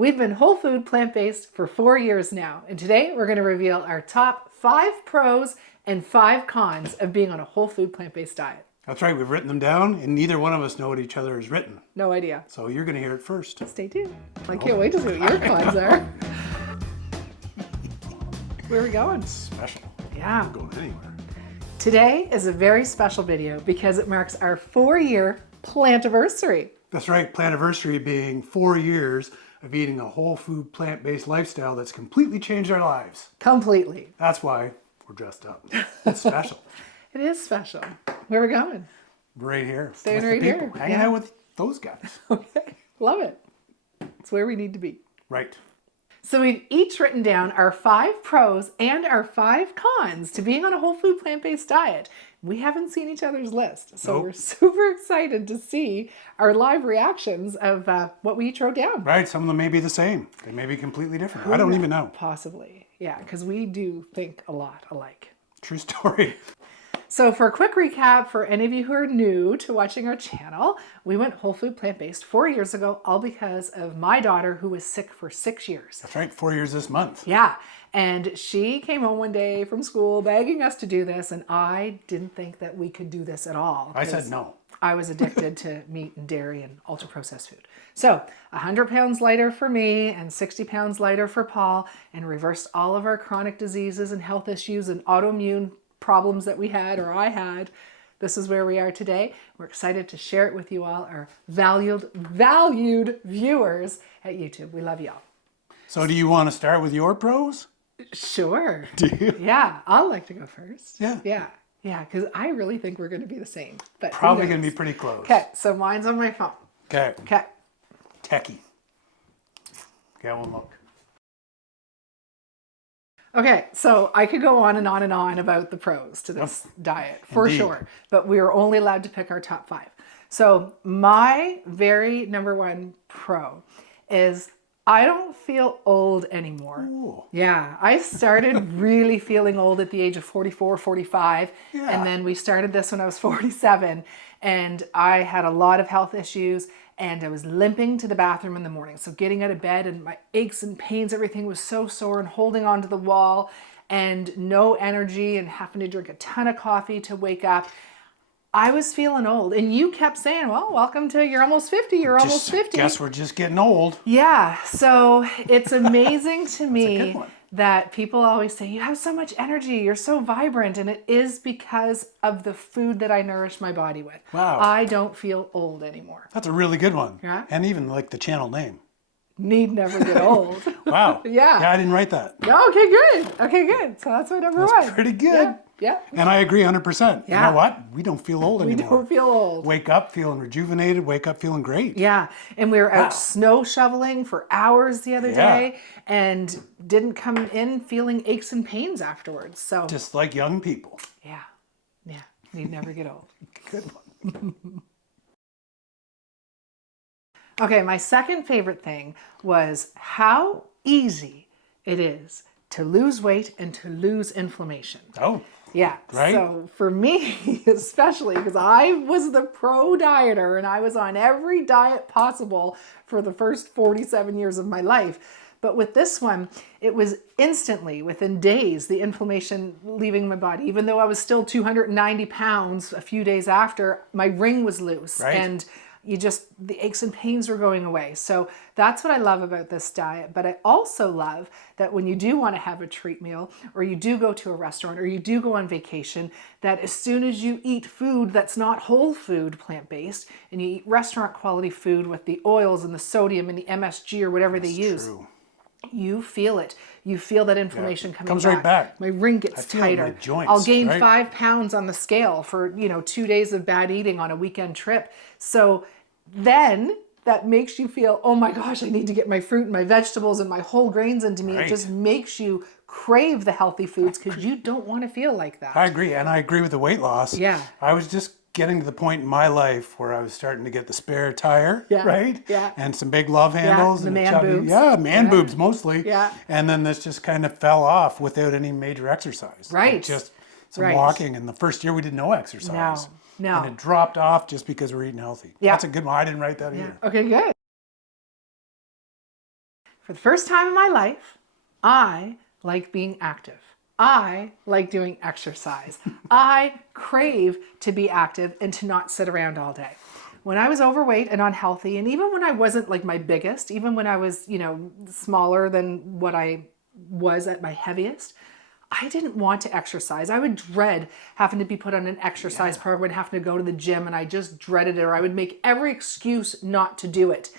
We've been whole food plant-based for 4 years now, and today we're going to reveal our top 5 pros and 5 cons of being on a whole food plant-based diet. That's right, we've written them down, and neither one of us know what each other has written. No idea. So you're going to hear it first. Stay tuned. I can't wait to see what your cons are. Where are we going? Special. Yeah. Not going anywhere. Today is a very special video because it marks our 4-year Plantaversary. That's right, Plantaversary being 4 years of eating a whole food plant-based lifestyle that's completely changed our lives. Completely. That's why we're dressed up. It's special. It is special. Where are we going? Right here. Staying with right the people, here. hanging Yeah. out with those guys. Okay. Love it. It's where we need to be. Right. So we've each written down our 5 pros and our 5 cons to being on a whole food plant-based diet. We haven't seen each other's list, so Nope. we're super excited to see our live reactions of what we each wrote down. Right, some of them may be the same. They may be completely different. I don't even know. Possibly. Yeah, because we do think a lot alike. True story. So for a quick recap, for any of you who are new to watching our channel, we went whole food plant-based 4 years ago, all because of my daughter who was sick for 6 years. That's right, 4 years this month. Yeah, and she came home one day from school begging us to do this, and I didn't think that we could do this at all. I said no. I was addicted to meat and dairy and ultra-processed food. So 100 pounds lighter for me and 60 pounds lighter for Paul, and reversed all of our chronic diseases and health issues and autoimmune problems that we had or I had. This is where we are today. We're excited to share it with you all, our valued viewers at YouTube. We love y'all. So do you want to start with your pros? Sure. Do you? Yeah, I'll like to go first. Yeah. Yeah, because I really think we're going to be the same. But Probably going to be pretty close. Okay, so mine's on my phone. Okay. Okay. Techie. Okay, one look. Okay, so I could go on and on and on about the pros to this diet, for Indeed. sure. But we are only allowed to pick our top 5. So my very number 1 pro is I don't feel old anymore. Ooh. Yeah, I started really feeling old at the age of 44, 45. Yeah. And then we started this when I was 47. And I had a lot of health issues. And I was limping to the bathroom in the morning. So getting out of bed and my aches and pains, everything was so sore and holding onto the wall and no energy and having to drink a ton of coffee to wake up. I was feeling old. And you kept saying, well, welcome to, you're almost 50, you're almost 50. Guess we're just getting old. Yeah, so it's amazing to Good me one. that people always say, you have so much energy, you're so vibrant, and it is because of the food that I nourish my body with. Wow. I don't feel old anymore. That's a really good one. Yeah. And even like the channel name. Need never get old. Wow. Yeah. Yeah, I didn't write that. Okay, good. Okay, good. So that's my number 1. Pretty good. Yeah. And I agree 100%. Yeah. You know what? We don't feel old We anymore. don't feel old. Wake up feeling rejuvenated, wake up feeling great. Yeah, and we were out Wow. snow shoveling for hours the other Yeah. day and didn't come in feeling aches and pains afterwards. So Just like young people. yeah, we'd never get old. Good one. Okay, my second favorite thing was how easy it is to lose weight and to lose inflammation. Oh, Yeah, Right? so for me, especially because I was the pro dieter and I was on every diet possible for the first 47 years of my life. But with this one, it was instantly, within days, the inflammation leaving my body. Even though I was still 290 pounds a few days after, my ring was loose. Right. And the aches and pains were going away. So that's what I love about this diet. But I also love that when you do want to have a treat meal, or you do go to a restaurant, or you do go on vacation, that as soon as you eat food that's not whole food plant-based, and you eat restaurant quality food with the oils and the sodium and the MSG or whatever they use, true. you feel it. You feel that inflammation coming Comes back. right back. My ring gets feel it in tighter. my joints, I'll gain right? 5 pounds on the scale for 2 days of bad eating on a weekend trip. So then that makes you feel, oh my gosh, I need to get my fruit and my vegetables and my whole grains into me. Right. It just makes you crave the healthy foods because you don't want to feel like that. I agree. And I agree with the weight loss. Yeah. I was just getting to the point in my life where I was starting to get the spare tire, Yeah, right? yeah. And some big love handles. the and a man chubby, boobs. Yeah, man Yeah. boobs mostly. Yeah. And then this just kind of fell off without any major exercise. Right. Like just some Right. walking. And the first year we did no exercise. No. And it dropped off just because we're eating healthy. Yeah. That's a good one. I didn't write that either. Okay, good. For the first time in my life, I like being active. I like doing exercise. I crave to be active and to not sit around all day. When I was overweight and unhealthy, and even when I wasn't like my biggest, even when I was, smaller than what I was at my heaviest, I didn't want to exercise. I would dread having to be put on an exercise program and having to go to the gym, and I just dreaded it, or I would make every excuse not to do it.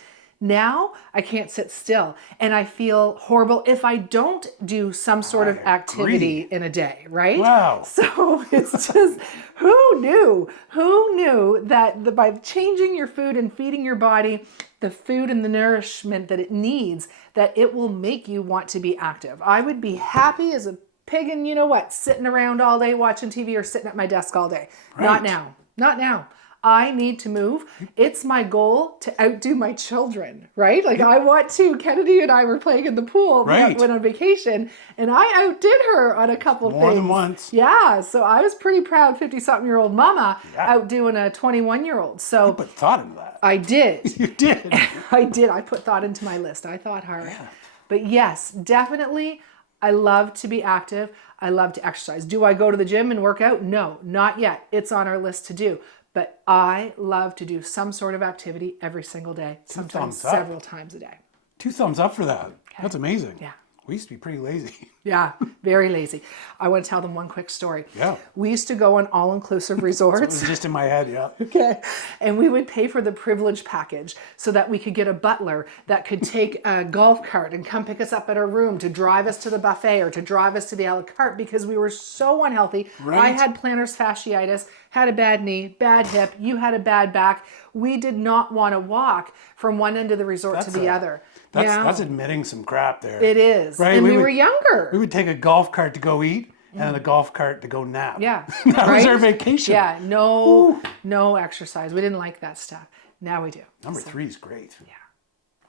Now I can't sit still, and I feel horrible if I don't do some sort of activity in a day, right? Wow. So it's just, who knew? Who knew that by changing your food and feeding your body the food and the nourishment that it needs, that it will make you want to be active? I would be happy as a pig and sitting around all day watching TV or sitting at my desk all day. Right. Not now. Not now. I need to move. It's my goal to outdo my children, right? Like I want to. Kennedy and I were playing in the pool. Right. We went on vacation and I outdid her on a couple things. More than once. Yeah. So I was pretty proud 50-something-year-old mama outdoing a 21-year-old. So You put thought into that. I did. You did. I did. I put thought into my list. I thought hard. Yeah. But yes, definitely, I love to be active. I love to exercise. Do I go to the gym and work out? No, not yet. It's on our list to do. But I love to do some sort of activity every single day, sometimes several times a day. 2 thumbs up for that. Okay. That's amazing. Yeah. We used to be pretty lazy. Yeah, very lazy. I want to tell them one quick story. Yeah. We used to go on all-inclusive resorts. It was just in my head, yeah. Okay. And we would pay for the privilege package so that we could get a butler that could take a golf cart and come pick us up at our room to drive us to the buffet or to drive us to the a la carte because we were so unhealthy. Right. I had plantar fasciitis, had a bad knee, bad hip. You had a bad back. We did not want to walk from one end of the resort to the other. That's admitting some crap there. It is. Right? And we were younger. We would take a golf cart to go eat and a golf cart to go nap. Yeah. That was our vacation. Yeah. No exercise. We didn't like that stuff. Now we do. Number 3 is great. Yeah.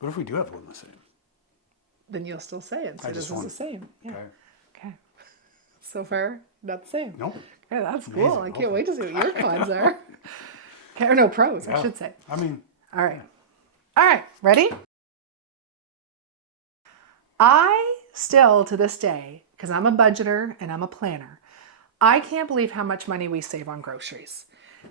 What if we do have one the same? Then you'll still say it. So this is the same. Yeah. Okay. So far, not the same. Nope. Yeah, that's cool. I can't wait to see what your cons are. Okay, or no, pros, I should say. I mean. All right. All right. Ready? I still, to this day, because I'm a budgeter and I'm a planner, I can't believe how much money we save on groceries.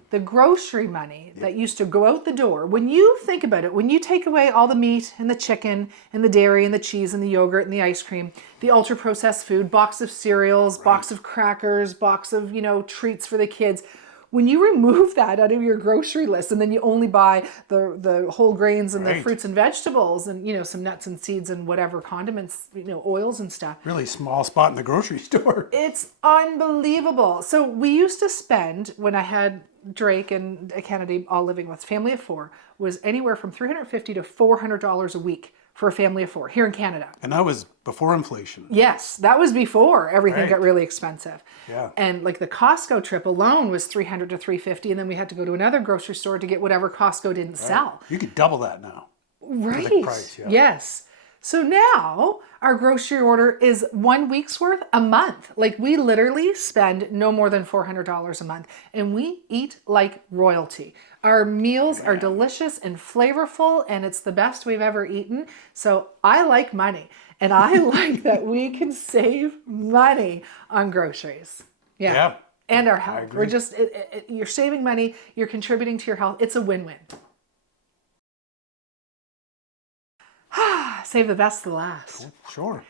The grocery money that used to go out the door, when you think about it, when you take away all the meat and the chicken and the dairy and the cheese and the yogurt and the ice cream, the ultra processed food, box of cereals, box of crackers, box of, treats for the kids, when you remove that out of your grocery list and then you only buy the whole grains and the fruits and vegetables and, some nuts and seeds and whatever condiments, oils and stuff. Really small spot in the grocery store. It's unbelievable. So we used to spend, when I had Drake and Kennedy all living with family of 4, was anywhere from $350 to $400 a week for a family of 4 here in Canada. And that was before inflation. Yes, that was before everything got really expensive. Yeah. And like the Costco trip alone was $300 to $350, and then we had to go to another grocery store to get whatever Costco didn't sell. You could double that now. Right. For the price, yeah. Yes. So now our grocery order is 1 week's worth a month. Like we literally spend no more than $400 a month, and we eat like royalty. Our meals are delicious and flavorful, and it's the best we've ever eaten. So I like money, and I like that we can save money on groceries. Yeah. And our health. We're just, you're saving money, you're contributing to your health. It's a win-win. Save the best to the last. Sure.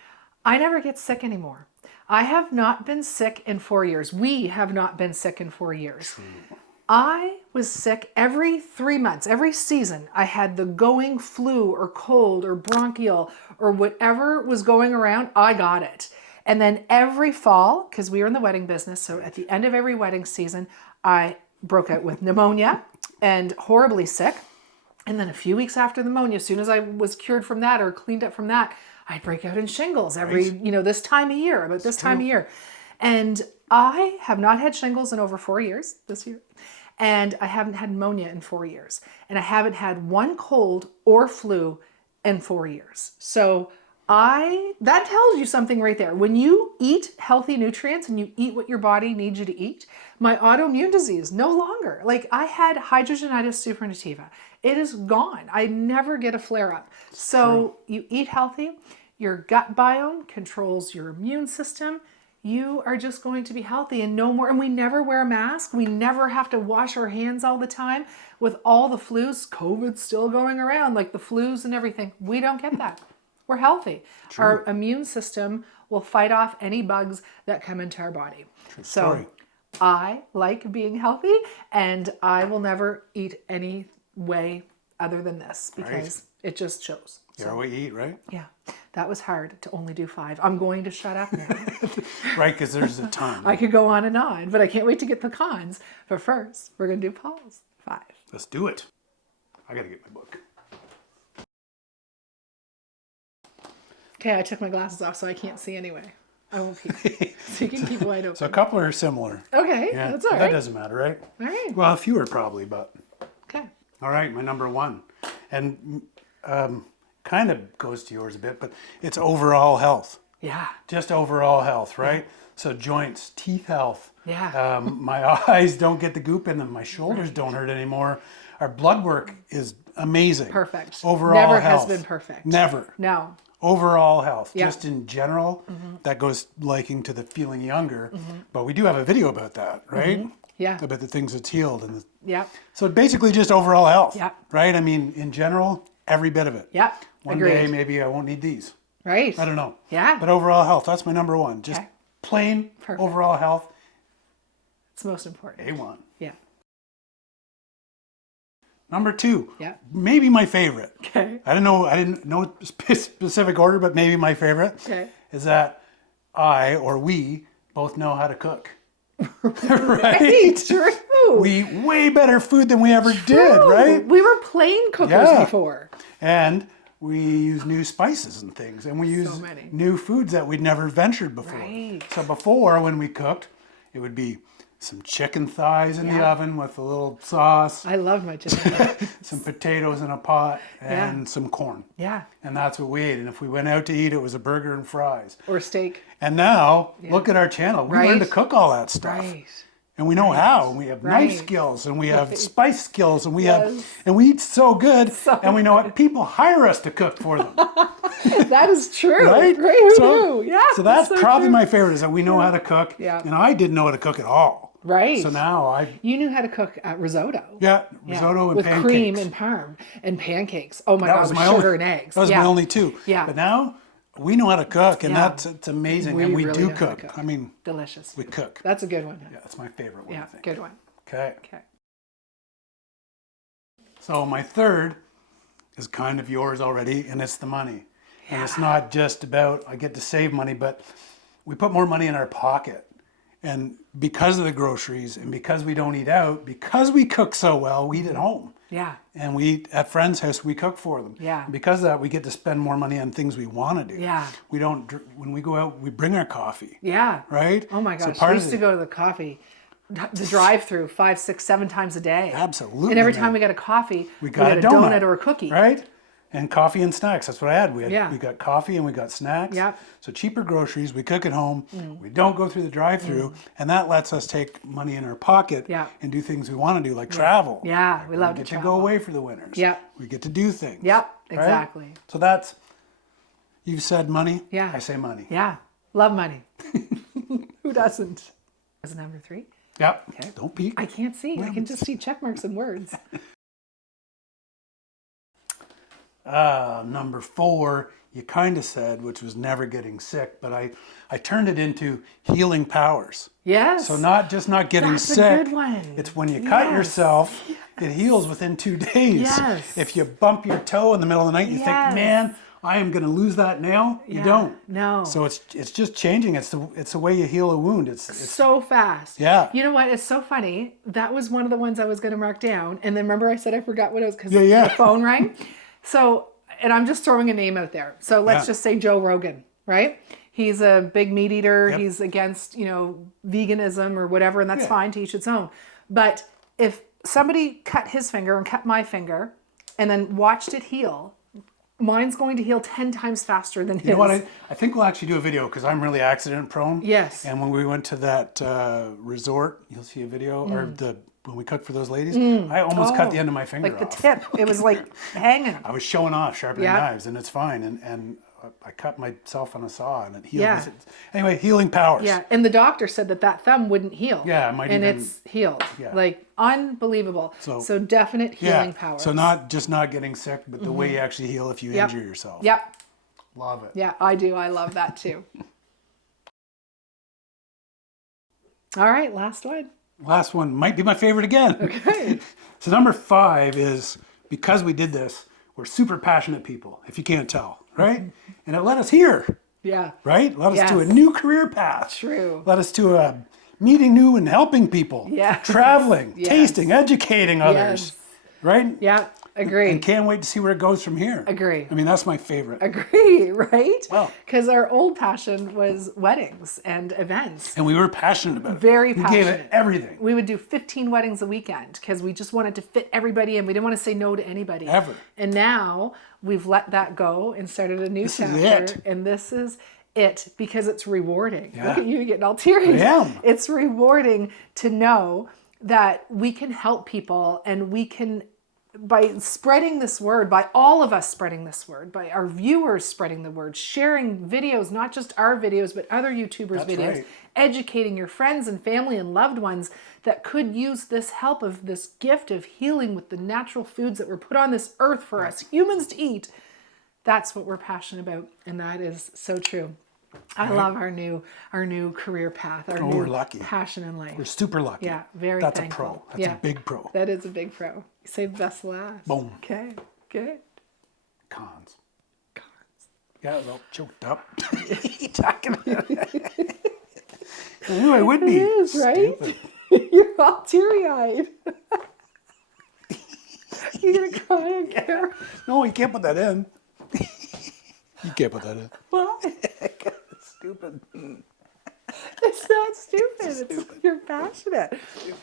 I never get sick anymore. I have not been sick in 4 years. We have not been sick in 4 years. I was sick every 3 months, every season. I had the going flu or cold or bronchial or whatever was going around, I got it. And then every fall, because we were in the wedding business, so at the end of every wedding season, I broke out with pneumonia and horribly sick. And then a few weeks after the pneumonia, as soon as I was cured from that or cleaned up from that, I'd break out in shingles every, this time of year, about this time of year. And I have not had shingles in over 4 years this year. And I haven't had pneumonia in 4 years. And I haven't had one cold or flu in 4 years. So that tells you something right there. When you eat healthy nutrients and you eat what your body needs you to eat, my autoimmune disease, no longer. Like I had hidradenitis suppurativa It is gone. I never get a flare up. So you eat healthy, your gut biome controls your immune system. You are just going to be healthy and no more. And we never wear a mask. We never have to wash our hands all the time with all the flus. COVID's still going around, like the flus and everything. We don't get that. We're healthy. Our immune system will fight off any bugs that come into our body. So I like being healthy, and I will never eat any way other than this because it just shows. You're what you eat, right? Yeah, that was hard to only do 5. I'm going to shut up now. Right, because there's a ton. I could go on and on, but I can't wait to get the cons. But first, we're going to do Paul's 5. Let's do it. I got to get my book. Okay, I took my glasses off so I can't see anyway. I won't peek. So you can keep wide open. So a couple are similar. Okay, Yeah, that's all right. that doesn't matter, right? All right. Well, a few are probably, but. Okay. All right, my number 1. And kind of goes to yours a bit, but it's overall health. Yeah. Just overall health, right? So joints, teeth health. Yeah. My eyes don't get the goop in them. My shoulders don't hurt anymore. Our blood work is amazing. Perfect. Overall Never health. has been perfect. Never. No. Overall health, Yeah. just in general, that goes liking to the feeling younger. But we do have a video about that, right? Yeah. About the things that's healed. And Yeah. so basically just overall health, Yeah. right? I mean, in general, every bit of it. Yeah. One Agreed. day, maybe I won't need these. Right. I don't know. Yeah. But overall health, that's my number 1. Just Okay. plain Perfect. overall health, It's most important. A1. Yeah. Number 2, Yeah. maybe my favorite. Okay. I didn't know specific order, but maybe my favorite Okay. is that I or we both know how to cook. Right. True. We eat way better food than we ever did, right? We were plain cookers Yeah. before. And we use new spices and things, and we use many. new foods that we'd never ventured before. Right. So before, when we cooked, it would be some chicken thighs in the Yeah. oven with a little sauce, I love my chicken. some potatoes in a pot, and Yeah. some corn. Yeah. And that's what we ate. And if we went out to eat, it was a burger and fries. Or steak. And now, look at our channel. We learned to Right. cook all that stuff. Right. And we know how, and we have knife Right. skills, and we have spice skills, and we Yes. and we eat so good, So and we know what people hire us to cook for them, That is true. right? Right. Who so, knew? Yeah. So that's so probably true. my favorite, is that we know how to cook, Yeah. and I didn't know how to cook at all. Right. So now You knew how to cook risotto. risotto and with pancakes. cream and parm and pancakes. Oh my That God, was with my sugar only, and eggs. That was yeah. my only 2. Yeah. But now we know how to cook, and Yeah. it's amazing, We and we really do know how to cook. cook. I mean, Delicious. we cook. That's a good one. Yeah, that's my favorite one. Yeah, I think. good one. Okay. Okay. So my third is kind of yours already, and it's the money. And it's not just about I get to save money, but we put more money in our pocket. And because of the groceries, and because we don't eat out, because we cook so well, we eat at home. Yeah. And we eat at friends' house, we cook for them. Yeah. And because of that, we get to spend more money on things we want to do. Yeah. We don't, when we go out, we bring our coffee. Yeah. Right? Oh my So gosh. part We of used to go to the coffee, the drive-through 5, 6, 7 times a day. Absolutely. And every man. time we got a coffee, we got a donut or a cookie. Right? And coffee and snacks. That's what I had. Yeah. We got coffee and we got snacks. Yep. So cheaper groceries. We cook at home. We don't go through the drive-through, and that lets us take money in our pocket Yeah. and do things we want to do, like travel. Yeah, we love We to get to travel. go away for the winters. Yep. We get to do things. Yep, right? exactly. So that's, you've said money. Yeah. I say money. Yeah. Love money. Who doesn't? Is number 3? Yep. Okay. Don't peek. I can't see. I can just see check marks and words. Number 4, you kind of said, which was never getting sick, but I turned it into healing powers. Yes. So not getting That's a sick. good one. It's when you cut Yes. yourself, it heals within 2 days. Yes. If you bump your toe in the middle of the night, you Yes. think, man, I am going to lose that nail. You Yeah. don't. No. So it's just changing. It's the way you heal a wound. It's so fast. Yeah. You know what? It's so funny. That was one of the ones I was going to mark down. And then remember I said I forgot what it was because Yeah. the phone rang. So, and I'm just throwing a name out there. So let's just say Joe Rogan, right? He's a big meat eater. Yep. He's against, veganism or whatever, and that's Yeah. fine, to each its own. But if somebody cut his finger and cut my finger and then watched it heal, mine's going to heal 10 times faster than his. You know what? I think we'll actually do a video because I'm really accident prone. Yes. And when we went to that resort, you'll see a video, or when we cooked for those ladies, I almost cut the end of my finger like the off. tip. It was like hanging. I was showing off sharpening Yeah. knives, and it's fine. And I cut myself on a saw, and it healed. Yeah. Anyway, healing powers. Yeah, and the doctor said that thumb wouldn't heal. Yeah, it might and even- it's healed. Yeah. Like unbelievable. So definite healing powers. So not getting sick, but the way you actually heal if you Yep. injure yourself. Yep. Love it. Yeah, I do. I love that too. All right, last one. Last one might be my favorite again. Okay. So number 5 is, because we did this, we're super passionate people, if you can't tell, right? And it led us here, Yeah. right? Led us to a Yes. new career path. True. Led us to meeting new and helping people. Yeah. Traveling, Yes. tasting, educating others, Yes. right? Yeah. Agree. And can't wait to see where it goes from here. Agree. I mean, that's my favorite. Agree, right? Well. Because our old passion was weddings and events. And we were passionate about it. Very We gave it passionate. everything. We would do 15 weddings a weekend because we just wanted to fit everybody in. We didn't want to say no to anybody. Ever. And now we've let that go and started a new This is chapter. it. And this is it because it's rewarding. Yeah. Look at you getting all teary. I am. It's rewarding to know that we can help people, and we can, by spreading this word, by all of us spreading this word, by our viewers spreading the word, sharing videos, not just our videos, but other YouTubers' That's videos, right. educating your friends and family and loved ones that could use this help of this gift of healing with the natural foods that were put on this earth for us humans to eat. That's what we're passionate about, and that is so true. I love our new career path, our new we're lucky. passion in life. We're super lucky. Yeah, very That's thankful. a pro. That's Yeah. a big pro. That is a big pro. You saved best last. Boom. Okay, good. Cons. Yeah, I was all choked up. Talking about I knew I would be. it is, right? Stupid. You're all teary-eyed. You're gonna cry on camera. No, you can't put that in. You can't put that in. What? Stupid. It's not stupid. It's you're passionate.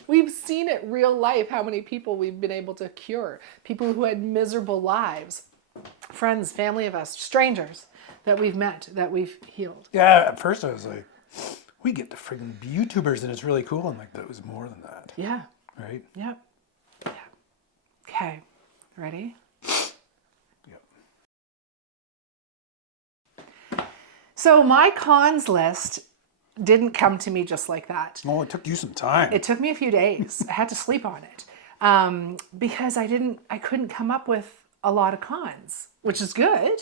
We've seen it real life how many people we've been able to cure. People who had miserable lives. Friends, family of us, strangers that we've met, that we've healed. Yeah, at first I was like, we get to friggin' be YouTubers and it's really cool. And like, that was more than that. Yeah. Right? Yep. Yeah. Okay. Ready? Yep. So my cons list didn't come to me just like that. Oh, it took you some time. It took me a few days. I had to sleep on it because I couldn't come up with a lot of cons, which is good,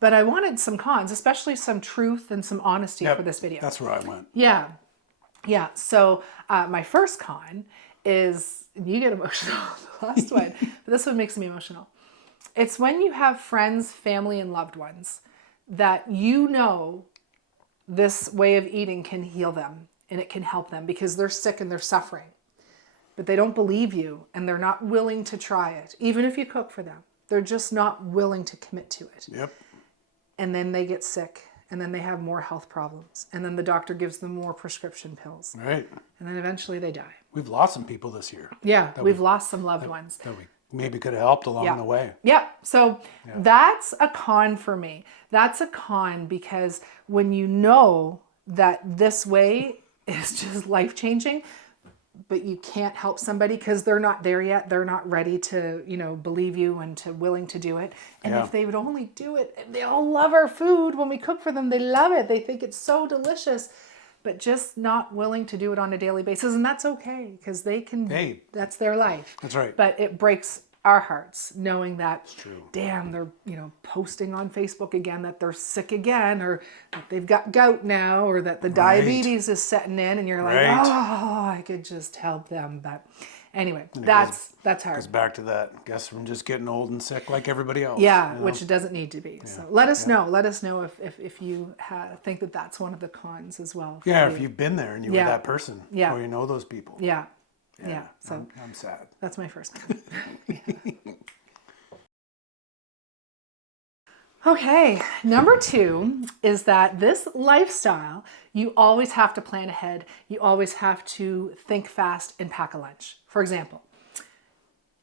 but I wanted some cons, especially some truth and some honesty Yep, for this video. That's where I went. Yeah. Yeah. So my first con is, you get emotional, the last one, but this one makes me emotional. It's when you have friends, family, and loved ones that you know this way of eating can heal them and it can help them because they're sick and they're suffering. But they don't believe you and they're not willing to try it. Even if you cook for them, they're just not willing to commit to it. Yep. And then they get sick and then they have more health problems. And then the doctor gives them more prescription pills. Right. And then eventually they die. We've lost some people this year Yeah, we've lost some loved ones. that we maybe could have helped along the way. Yeah. So that's a con for me. That's a con because when you know that this way is just life-changing, but you can't help somebody because they're not there yet. They're not ready to, believe you and to willing to do it. And Yeah. if they would only do it, they all love our food. When we cook for them, they love it. They think it's so delicious, but just not willing to do it on a daily basis. And that's okay because they can, Hey. that's their life. That's right. But it breaks our hearts knowing that, true. damn, they're, posting on Facebook again that they're sick again, or that they've got gout now, or that the diabetes is setting in, and you're like, Right. oh, I could just help them. But anyway, that's Goes hard. back to that. Guess I'm just getting old and sick like everybody else. Yeah, you know? which it doesn't need to be. So let us know. Let us know if you think that that's one of the cons as well. for Yeah, you. if you've been there and you Yeah. were that person, Yeah. or you know those people. Yeah. So I'm sad. that's my first one. Okay, number 2 is that this lifestyle, you always have to plan ahead. You always have to think fast and pack a lunch. For example,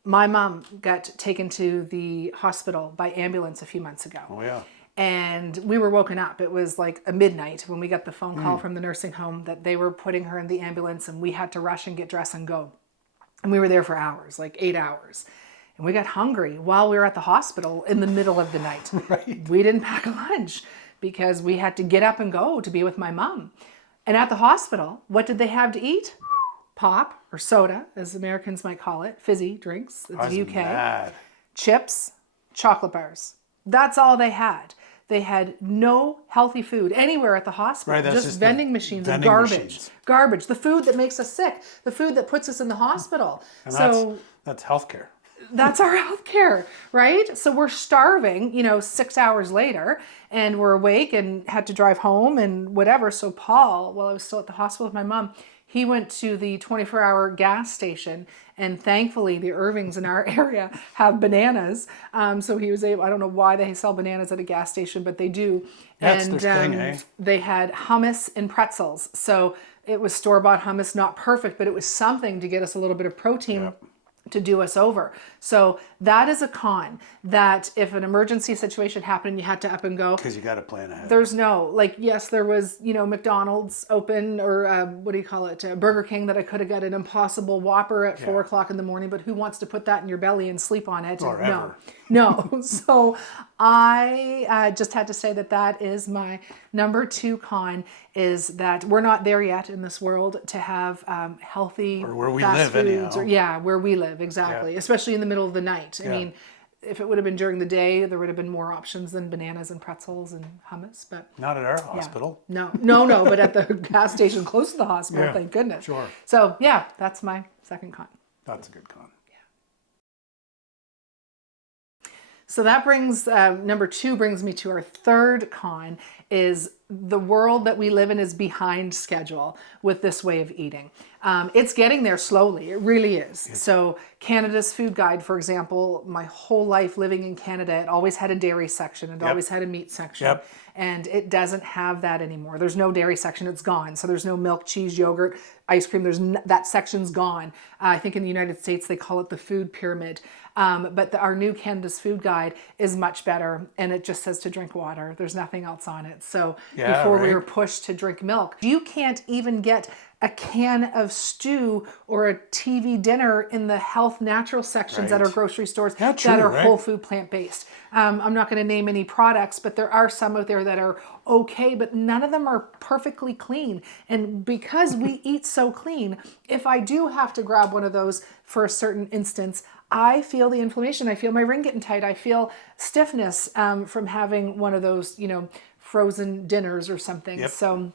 My mom got taken to the hospital by ambulance a few months ago. Oh, yeah. And we were woken up. It was like a midnight when we got the phone call from the nursing home that they were putting her in the ambulance, and we had to rush and get dressed and go. And we were there for hours, like 8 hours. And we got hungry while we were at the hospital in the middle of the night. Right. We didn't pack a lunch because we had to get up and go to be with my mom. And at the hospital, what did they have to eat? Pop or soda, as Americans might call it, fizzy drinks. It's I was UK. mad. Chips, chocolate bars. That's all they had. They had no healthy food anywhere at the hospital. Right, that's just the vending machines of vending garbage. machines. Garbage. The food that makes us sick. The food that puts us in the hospital. And So that's healthcare. that's our health care, right? So we're starving, 6 hours later, and we're awake and had to drive home and whatever. So Paul, while I was still at the hospital with my mom, he went to the 24-hour gas station, and thankfully the Irvings in our area have bananas. So he was able, I don't know why they sell bananas at a gas station, but they do. That's And their thing, eh? they had hummus and pretzels. So it was store-bought hummus, not perfect, but it was something to get us a little bit of protein. Yep. To do us over. So that is a con, that if an emergency situation happened and you had to up and go, Because you got to plan ahead. there's no, like, yes, there was, McDonald's open, or what do you call it, Burger King, that I could have got an Impossible Whopper at 4 o'clock in the morning, but who wants to put that in your belly and sleep on it? Or ever. No. So I just had to say that is my number 2 con, is that we're not there yet in this world to have healthy Or where we fast live, foods. anyhow. Where we live, exactly. Yeah. Especially in the middle of the night. I Yeah. mean, if it would have been during the day, there would have been more options than bananas and pretzels and hummus. But Not at our yeah. hospital. No, but at the gas station close to the hospital, Yeah, thank goodness. sure. So yeah, that's my second con. That's a good con. So that brings, number 2 brings me to our third con, is the world that we live in is behind schedule with this way of eating. It's getting there slowly. It really is. So Canada's food guide, for example, my whole life living in Canada, it always had a dairy section. It always had a meat section. Yep. And it doesn't have that anymore. There's no dairy section. It's gone. So there's no milk, cheese, yogurt, ice cream. That section's gone. I think in the United States, they call it the food pyramid. But our new Canada's food guide is much better. And it just says to drink water. There's nothing else on it. So before we were pushed to drink milk, you can't even get a can of stew or a TV dinner in the health natural sections at our grocery stores that are whole food plant-based. I'm not going to name any products, but there are some out there that are okay, but none of them are perfectly clean. And because we eat so clean, if I do have to grab one of those for a certain instance, I feel the inflammation. I feel my ring getting tight. I feel stiffness from having one of those, frozen dinners or something. Yep. So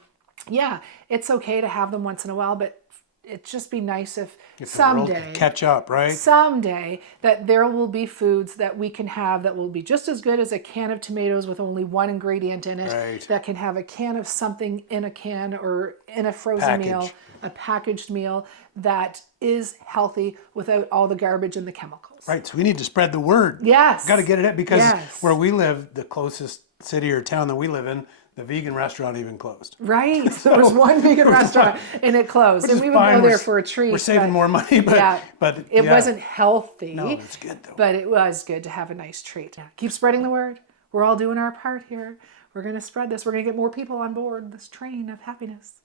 yeah, it's okay to have them once in a while, but it'd just be nice if the world someday, could catch up, right? someday, that there will be foods that we can have that will be just as good as a can of tomatoes with only one ingredient in it, Right. that can have a can of something in a can or in a frozen meal, a packaged meal that is healthy without all the garbage and the chemicals. Right. So we need to spread the word. Yes. Got to get it out, because Yes. where we live, the closest city or town that we live in, the vegan restaurant even closed. Right. There was one vegan restaurant and it closed. Which And is we would fine. go there We're- for a treat. We're saving but- more money, but It wasn't healthy. No, it's good though. But it was good to have a nice treat. Yeah. Keep spreading the word. We're all doing our part here. We're going to spread this. We're going to get more people on board this train of happiness.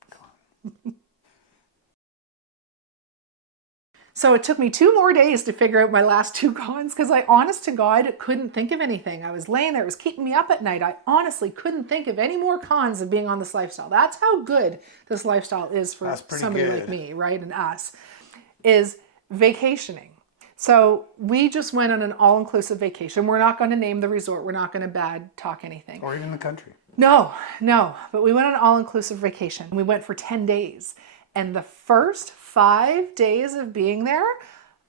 So it took me 2 more days to figure out my last 2 cons, because I, honest to God, couldn't think of anything. I was laying there. It was keeping me up at night. I honestly couldn't think of any more cons of being on this lifestyle. That's how good this lifestyle is for somebody like me, right, and us, is vacationing. So we just went on an all-inclusive vacation. We're not going to name the resort. We're not going to bad talk anything. Or even the country. No. But we went on an all-inclusive vacation. We went for 10 days. And the first 5 days of being there,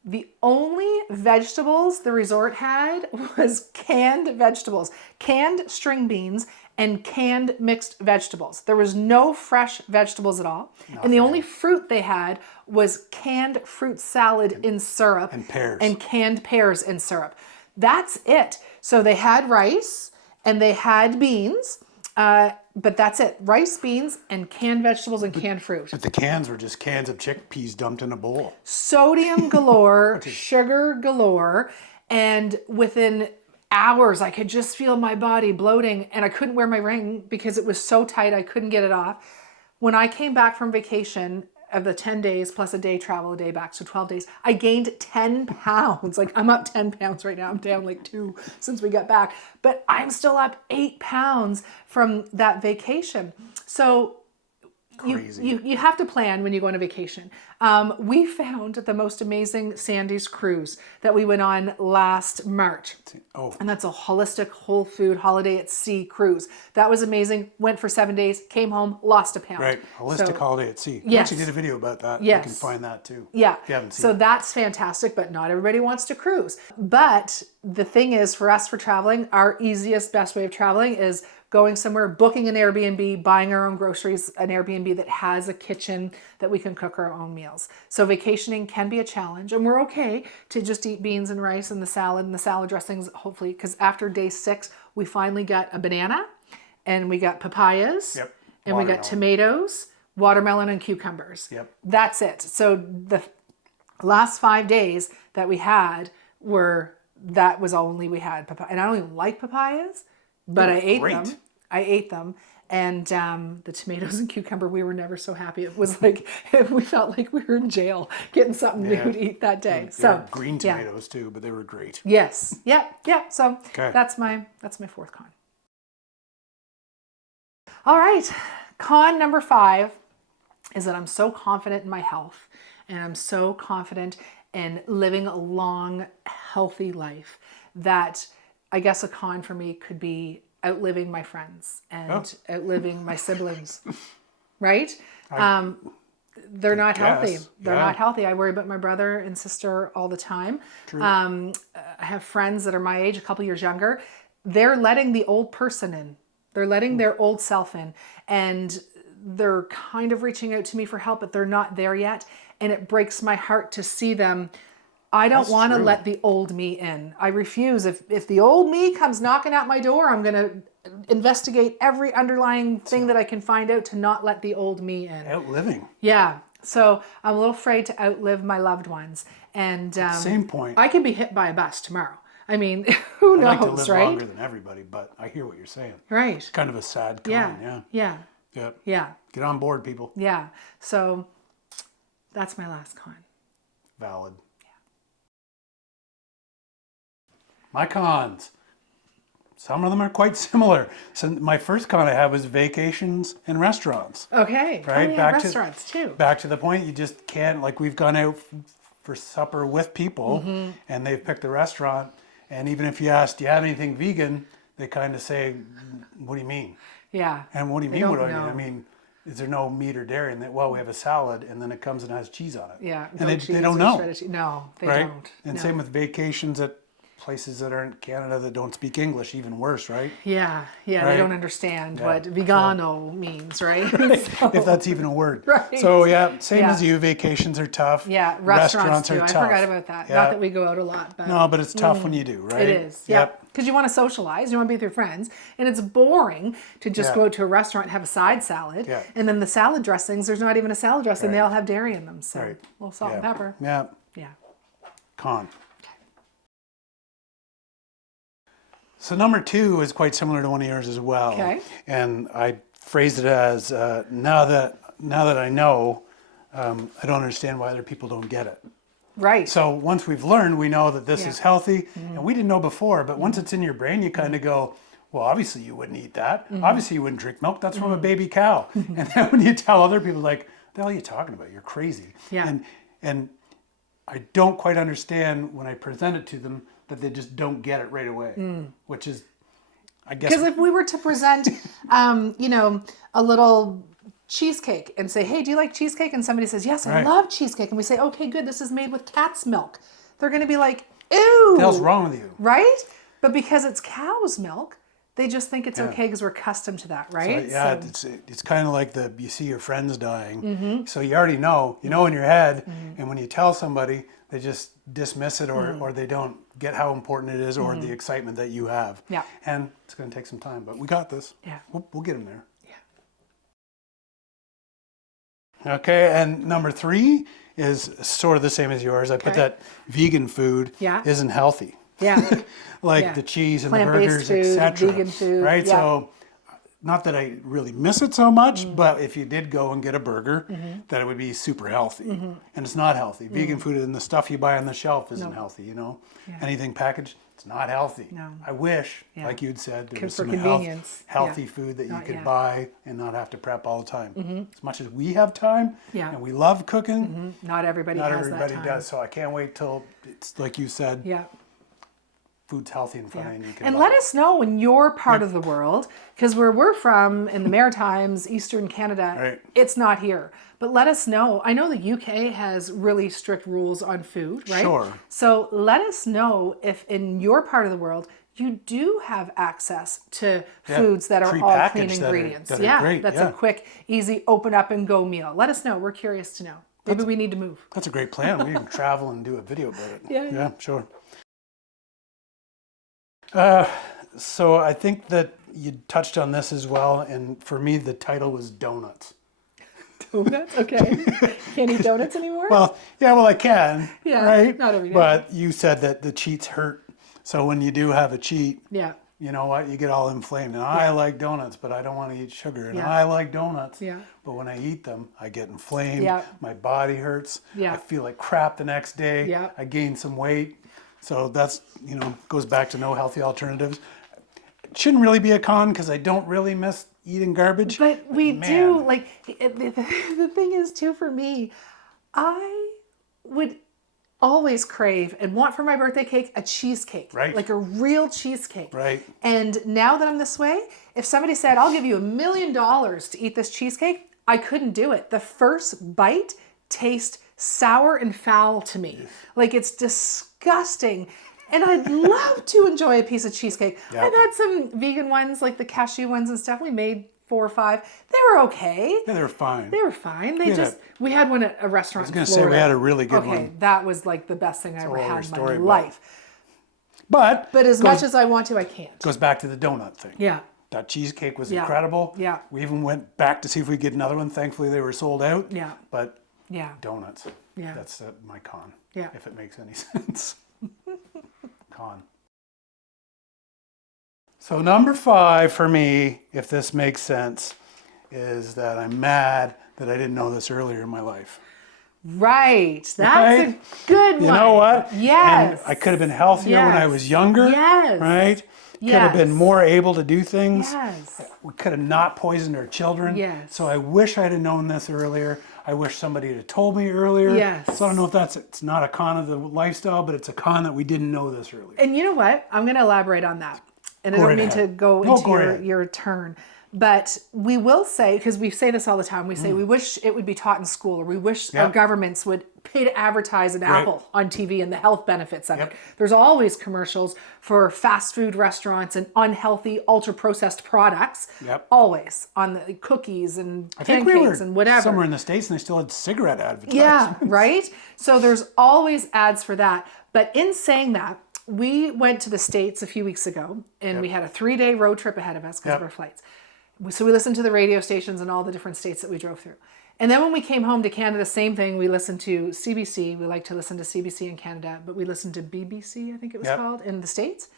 the only vegetables the resort had was canned vegetables, canned string beans, and canned mixed vegetables. There was no fresh vegetables at all. And the only fruit they had was canned fruit salad in syrup. And pears. And canned pears in syrup. That's it. So they had rice and they had beans But that's it. Rice, beans, and canned vegetables and canned fruit. But the cans were just cans of chickpeas dumped in a bowl. Sodium galore, sugar galore, and within hours I could just feel my body bloating, and I couldn't wear my ring because it was so tight I couldn't get it off. When I came back from vacation of the 10 days plus a day travel, a day back, so 12 days, I gained 10 pounds. Like I'm up 10 pounds right now. I'm down like 2 since we got back, but I'm still up 8 pounds from that vacation. So you have to plan when you go on a vacation. We found the most amazing Sandy's cruise that we went on last March. Oh. And that's a holistic, whole food holiday at sea cruise. That was amazing. Went for 7 days, came home, lost a pound. Right, holistic holiday at sea. Yes. I actually did a video about that. Yes. You can find that too. Yeah. If you haven't seen So it. that's fantastic, but not everybody wants to cruise. But the thing is, for us, for traveling, our easiest, best way of traveling is going somewhere, booking an Airbnb, buying our own groceries, an Airbnb that has a kitchen that we can cook our own meals. So vacationing can be a challenge, and we're okay to just eat beans and rice and the salad dressings, hopefully, because after day 6, we finally got a banana, and we got papayas, Yep. and we got tomatoes, watermelon, and cucumbers. Yep. That's it. So the last 5 days that we had that was only we had papaya. And I don't even like papayas, but I ate great. them. I ate them. And the tomatoes and cucumber, we were never so happy. It was like, we felt like we were in jail getting something new to eat that day. They were green yeah. tomatoes too, but they were great. Yes. Yep. So Okay. that's my 4th con. All right. Con number 5 is that I'm so confident in my health, and I'm so confident in living a long, healthy life that I guess a con for me could be outliving my friends and outliving my siblings, right? They're not healthy. They're not healthy. I worry about my brother and sister all the time. I have friends that are my age, a couple years younger. They're letting the old person in. They're letting their old self in, and they're kind of reaching out to me for help, but they're not there yet. And it breaks my heart to see them. I don't want to let the old me in. I refuse. If the old me comes knocking at my door, I'm going to investigate every underlying thing that I can find out to not let the old me in. Outliving. Yeah. So I'm a little afraid to outlive my loved ones. And Same point. I could be hit by a bus tomorrow. I mean, who knows, I like to live right? longer than everybody, but I hear what you're saying. Right. It's kind of a sad con, Yeah. Yep. Yeah. Get on board, people. Yeah. So that's my last con. Valid. My cons. Some of them are quite similar. So my first con I had was vacations and restaurants. Okay. Right? Oh, yeah, Back restaurants too. Back to the point, you just can't, like we've gone out for supper with people and they've picked a restaurant. And even if you ask, do you have anything vegan? They kind of say, what do you mean? Yeah. And what do you They mean, what do don't I mean? know. I mean, is there no meat or dairy in that? Well, we have a salad and then it comes and has cheese on it. Yeah. And they cheese don't or know. shredded cheese. No, they Right? don't. And No. same with vacations at places that aren't Canada that don't speak English, even worse, right? Yeah. They Right? don't understand Yeah. what vegano means, right? So- If that's even a word. Right. So yeah, same Yeah. as you, vacations are tough. Yeah, restaurants too. are I tough. forgot about that. Yeah. Not that we go out a lot, but No, but it's tough when you do, right? it is. Yep. Because you want to socialize, you want to be with your friends, and it's boring to just Yeah. go out to a restaurant and have a side salad, Yeah. and then the salad dressings. There's not even a salad dressing; they Right. all have dairy in them. So Right. a little salt Yeah. and pepper. Yeah. Yeah. Con. So number 2 is quite similar to one of yours as well. Okay. And I phrased it as now that I know, I don't understand why other people don't get it. Right. So once we've learned, we know that this Yeah. is healthy, and we didn't know before. But once it's in your brain, you kind of go, well, obviously you wouldn't eat that. Obviously you wouldn't drink milk. That's from a baby cow. And then when you tell other people, like, the hell are you talking about? You're crazy. Yeah. And I don't quite understand when I present it to them that they just don't get it right away, which is, I guess. Because if we were to present, a little cheesecake and say, hey, do you like cheesecake? And somebody says, yes, I Right. love cheesecake. And we say, okay, good. This is made with cat's milk. They're going to be like, ew. What the hell's wrong with you? Right? But because it's cow's milk, They just think it's okay because we're accustomed to that, right? It's kind of like you see your friends dying. So you already know, in your head, and when you tell somebody, they just dismiss it or they don't get how important it is or the excitement that you have. Yeah. And it's going to take some time, but we got this. Yeah. We'll get them there. Yeah. Okay, and number 3 is sort of the same as yours. I put that vegan food isn't healthy. Yeah. Like the cheese and the plant-based burgers, food, etc. vegan food. Right? Yeah. So not that I really miss it so much, but if you did go and get a burger, that it would be super healthy. And it's not healthy. Vegan food and the stuff you buy on the shelf isn't healthy, Yeah. Anything packed, it's not healthy. No. I wish, like you'd said, there was For some convenience. healthy food that you Not could yet. buy and not have to prep all the time. As much as we have time and we love cooking, Not everybody not has everybody that time. does. So I can't wait till it's like you said, Yeah. food's healthy in front of you. And you can And buy let it. us know in your part of the world, because where we're from in the Maritimes, Eastern Canada, it's not here. But let us know. I know the UK has really strict rules on food, right? Sure. So let us know if in your part of the world you do have access to foods that are all clean Prepackaged ingredients. that are great, That's a quick, easy, open up and go meal. Let us know. We're curious to know. Maybe we need to move. That's a great plan. We can travel and do a video about it. Yeah. Sure. So I think that you touched on this as well, and for me, the title was donuts. Donuts? Okay. Can't eat donuts anymore? Well, I can. Yeah, Right? not every day. But you said that the cheats hurt. So when you do have a cheat, Yeah. you know what? You get all inflamed. And I like donuts, but I don't want to eat sugar. And Yeah. I like donuts. Yeah. But when I eat them, I get inflamed. Yeah. My body hurts. Yeah. I feel like crap the next day. Yeah. I gain some weight. So that's, goes back to no healthy alternatives. It shouldn't really be a con because I don't really miss eating garbage. But we Man. do, like, the thing is too for me, I would always crave and want for my birthday cake a cheesecake. Right. Like a real cheesecake. Right. And now that I'm this way, if somebody said, I'll give you $1 million to eat this cheesecake, I couldn't do it. The first bite tastes sour and foul to me. Like it's disgusting. And I'd love to enjoy a piece of cheesecake. Yep. I've had some vegan ones, like the cashew ones and stuff. We made 4 or 5. They were okay. Yeah, they're fine. They were fine. We had one at a restaurant in I was going to say Florida. we had a really good one. Okay, that was like the best thing I ever had in my story, life. But As much as I want to, I can't. goes back to the donut thing. Yeah. That cheesecake was Yeah. incredible. Yeah. We even went back to see if we could get another one. Thankfully, they were sold out. Yeah. But Yeah. donuts. Yeah. That's my con. Yeah. If it makes any sense. Con. So number 5 for me, if this makes sense, is that I'm mad that I didn't know this earlier in my life. Right. That's Right? a good one. You know what? Yes. And I could have been healthier when I Yes. was younger. Yes. Right? Could Yes. have been more able to do things. Yes. We could have not poisoned our children. Yes. So I wish I'd have known this earlier. I wish somebody had told me earlier. Yes. So I don't know if it's not a con of the lifestyle, but it's a con that we didn't know this earlier. And you know what? I'm going to elaborate on that. And I Go don't right mean to ahead. go No, into go right ahead. your turn. But we will say, because we say this all the time, we say we wish it would be taught in school, or we wish our governments would pay to advertise an apple on TV and the health benefits of it. There's always commercials for fast food restaurants and unhealthy, ultra-processed products. Always on the cookies and I think pancakes we were and whatever. somewhere in the States and they still had cigarette advertisements. Yeah, right? So there's always ads for that. But in saying that, we went to the States a few weeks ago and we had a 3-day road trip ahead of us because of our flights. So we listened to the radio stations in all the different states that we drove through. And then when we came home to Canada, same thing. We listened to CBC. We like to listen to CBC in Canada, but we listened to BBC, I think it was called, in the States.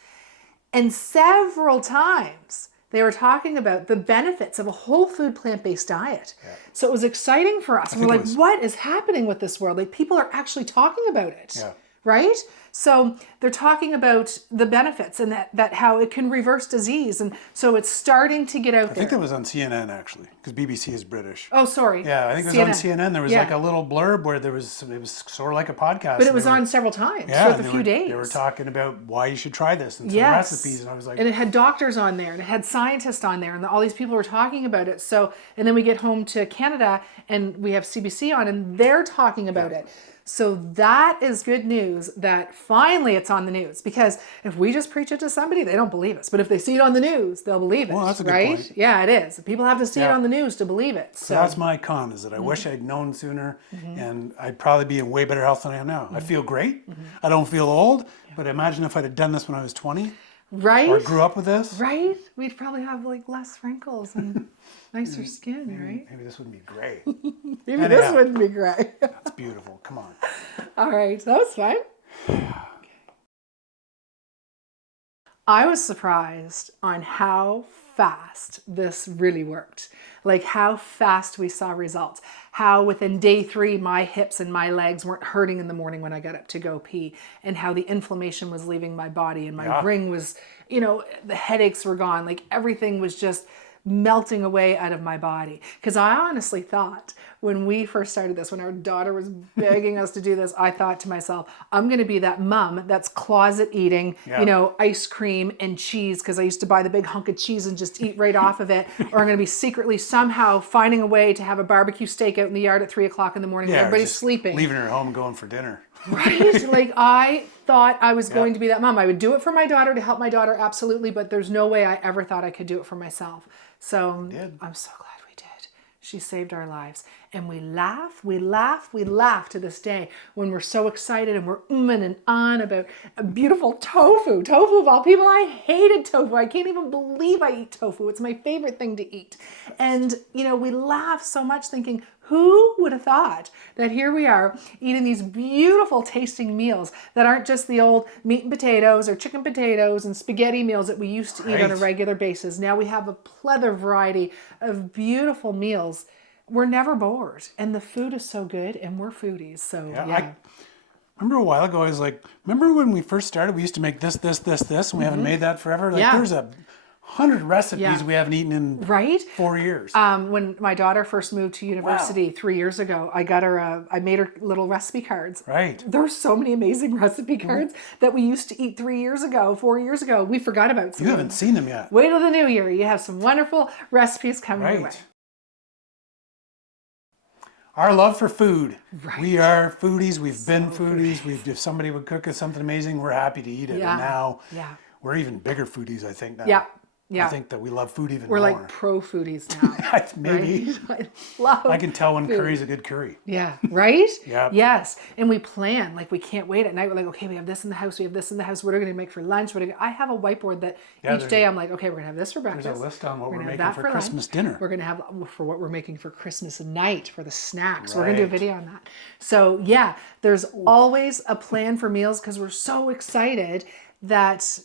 And several times they were talking about the benefits of a whole food plant-based diet. So it was exciting for us. And we're like, what is happening with this world? Like people are actually talking about it. Right? So they're talking about the benefits and that how it can reverse disease. And so it's starting to get out there. I think that was on CNN actually, because BBC is British. Oh, sorry. Yeah, I think it was on CNN. There was like a little blurb where it was sort of like a podcast. But it was on several times throughout the few days. They were talking about why you should try this and some recipes. And I was like... And it had doctors on there and it had scientists on there and all these people were talking about it. So, and then we get home to Canada and we have CBC on and they're talking about it. So that is good news that finally it's on the news, because if we just preach it to somebody, they don't believe us. But if they see it on the news, they'll believe it. Well, that's a good right? point. Yeah, it is. People have to see it Yeah. on the news to believe it. So that's my con, is that I wish I'd known sooner, and I'd probably be in way better health than I am now. I feel great. I don't feel old, but imagine if I'd have done this when I was 20 right? or grew up with this. Right? We'd probably have like less wrinkles and nicer skin, right? Maybe this wouldn't be gray. Maybe Anyhow. this wouldn't be great. That's beautiful. Come on. All right, that was fun. I was surprised on how fast this really worked. Like how fast we saw results. How within day 3, my hips and my legs weren't hurting in the morning when I got up to go pee. And how the inflammation was leaving my body and my ring was, the headaches were gone. Like everything was just melting away out of my body. Because I honestly thought when we first started this, when our daughter was begging us to do this, I thought to myself, I'm going to be that mom that's closet eating, ice cream and cheese, because I used to buy the big hunk of cheese and just eat right off of it. Or I'm going to be secretly somehow finding a way to have a barbecue steak out in the yard at 3 o'clock in the morning when everybody's sleeping. Leaving her home and going for dinner. Right? Like I thought I was going to be that mom. I would do it for my daughter to help my daughter, absolutely, but there's no way I ever thought I could do it for myself. So I'm so glad we did. She saved our lives. And we laugh to this day when we're so excited and we're and on about a beautiful tofu. Tofu of all people, I hated tofu. I can't even believe I eat tofu. It's my favorite thing to eat. And, we laugh so much thinking, who would have thought that here we are eating these beautiful tasting meals that aren't just the old meat and potatoes or chicken potatoes and spaghetti meals that we used to eat on a regular basis. Now we have a plethora variety of beautiful meals. We're never bored, and the food is so good, and we're foodies. So I remember a while ago, I was like, remember when we first started, we used to make this, and we haven't made that forever? Like there's 100 recipes we haven't eaten in 4 years. When my daughter first moved to university 3 years ago, I made her little recipe cards. Right. There's so many amazing recipe cards that we used to eat 3 years ago, 4 years ago. We forgot about some. You haven't seen them yet. Wait till the new year. You have some wonderful recipes coming your way. Our love for food. Right. We are foodies. We've been foodies. If somebody would cook us something amazing, we're happy to eat it. And now we're even bigger foodies, I think, now. I think that we love food even more. We're like pro foodies now. Maybe. Right? I can tell when curry's a good curry. Yeah. Right? Yeah. Yes. And we plan, like we can't wait at night. We're like, okay, we have this in the house. We have this in the house. What are we going to make for lunch? I have a whiteboard that each day I'm like, okay, we're going to have this for breakfast. There's a list on what we're making for lunch. Christmas dinner. We're going to have for what we're making for Christmas night for the snacks. We're going to do a video on that. So there's always a plan for meals because we're so excited that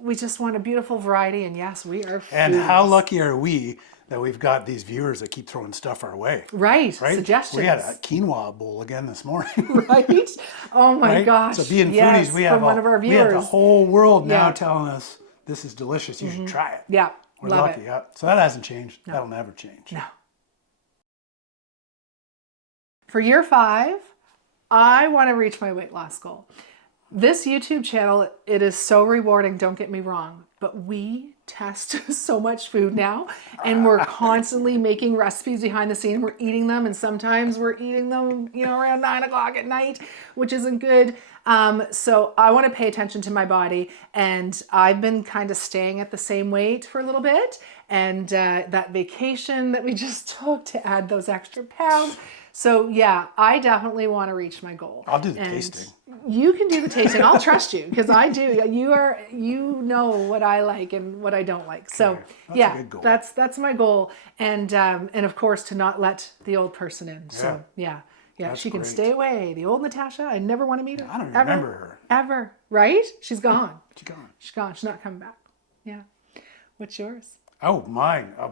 we just want a beautiful variety, and yes, we are foodies. And how lucky are we that we've got these viewers that keep throwing stuff our way? Right. Suggestions. We had a quinoa bowl again this morning. Right? Oh my gosh. So being foodies, we have one of our viewers. We have the whole world now telling us this is delicious. You should try it. Yeah. We're lucky. Yeah. So that hasn't changed. No. That'll never change. No. For year 5, I want to reach my weight loss goal. This YouTube channel, it is so rewarding, don't get me wrong, but we test so much food now, and we're constantly making recipes behind the scene. We're eating them, and sometimes we're eating them, around 9 o'clock at night, which isn't good. So I want to pay attention to my body, and I've been kind of staying at the same weight for a little bit, and that vacation that we just took to add those extra pounds. So I definitely want to reach my goal. I'll do the tasting. You can do the tasting. I'll trust you because I do. You know what I like and what I don't like. So that's a good goal. That's my goal. And of course to not let the old person in. So she can stay away. The old Natasha, I never want to meet her. I don't remember her. Ever. Right? She's gone. She's gone. She's gone. She's not coming back. Yeah. What's yours? Oh, mine. I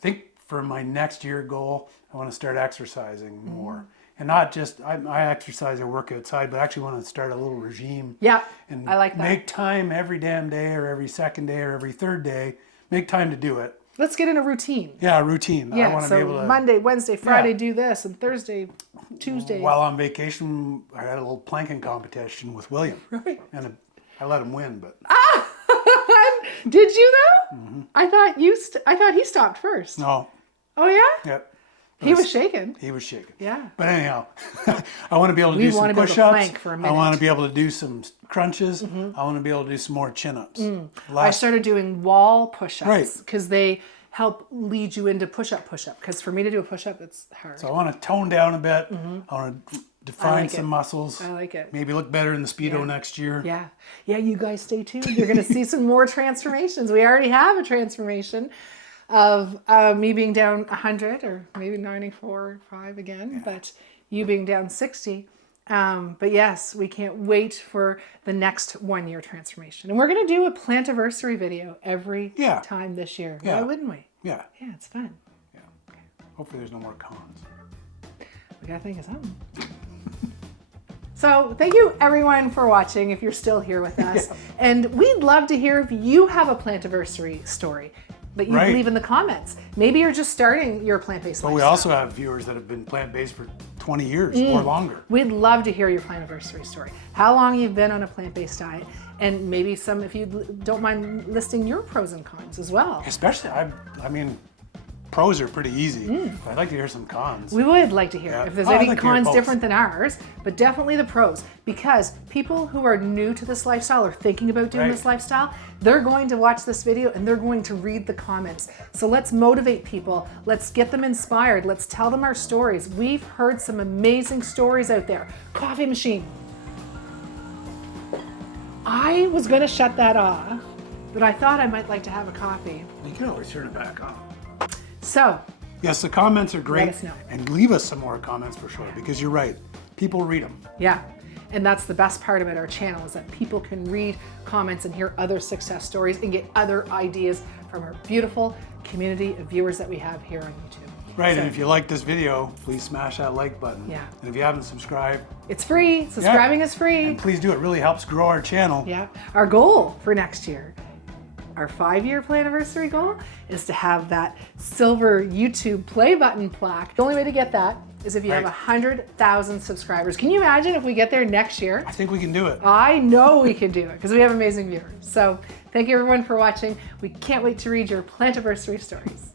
think for my next year goal, I want to start exercising more. And not just, I exercise or work outside, but I actually want to start a little regime. Yeah, and I like that. Make time every damn day or every second day or every third day. Make time to do it. Let's get in a routine. Yeah, a routine. Yeah, I want to be able to, Monday, Wednesday, Friday do this, and Thursday, Tuesday. While on vacation, I had a little planking competition with William. Right. And I let him win, but... Did you though? Mm-hmm. I thought he stopped first. No. Oh yeah? Yep. He was shaking. He was shaking. Yeah. But anyhow, I want to be able to We do some wanna be able to push-ups. plank for a I minute. want to be able to do some crunches. I want to be able to do some more chin-ups. I started doing wall push-ups Right. because they help lead you into push-up. Because for me to do a push-up, it's hard. So I want to tone down a bit. I want to define like some it. muscles. I like it. Maybe look better in the Speedo next year. Yeah. Yeah, you guys stay tuned. You're going to see some more transformations. We already have a transformation of me being down 100 or maybe 94 or 5 again, but you being down 60. But yes, we can't wait for the next 1 year transformation. And we're going to do a Plantaversary video every time this year. Yeah. Why wouldn't we? Yeah. Yeah, it's fun. Yeah. Hopefully there's no more cons. We got to think of something. So thank you everyone for watching if you're still here with us. And we'd love to hear if you have a Plantaversary story that you leave in the comments. Maybe you're just starting your plant-based lifestyle. But we also have viewers that have been plant-based for 20 years or longer. We'd love to hear your Plantaversary story. How long you've been on a plant-based diet, and maybe some, if you don't mind listing your pros and cons as well. Especially, I mean, pros are pretty easy. But I'd like to hear some cons. We would like to hear if there's I'd any like to hear cons both. different than ours, but definitely the pros. Because people who are new to this lifestyle or thinking about doing this lifestyle, they're going to watch this video and they're going to read the comments. So let's motivate people. Let's get them inspired. Let's tell them our stories. We've heard some amazing stories out there. Coffee machine. I was going to shut that off, but I thought I might like to have a coffee. You can always turn it back on. So, Yes, the comments are great. Let us know. And leave us some more comments for sure, because you're right. People read them. yeah. And that's the best part about our channel is that people can read comments and hear other success stories and get other ideas from our beautiful community of viewers that we have here on YouTube. Right, So- and if you like this video, please smash that like button. Yeah. And if you haven't subscribed, It's free. Subscribing is free. please do. It really helps grow our channel. Yeah. Our goal for next year, our 5-year Plantaversary goal, is to have that silver YouTube play button plaque. The only way to get that is if you have 100,000 subscribers. Can you imagine if we get there next year? I think we can do it. I know we can do it because we have amazing viewers. So thank you everyone for watching. We can't wait to read your Plantaversary stories.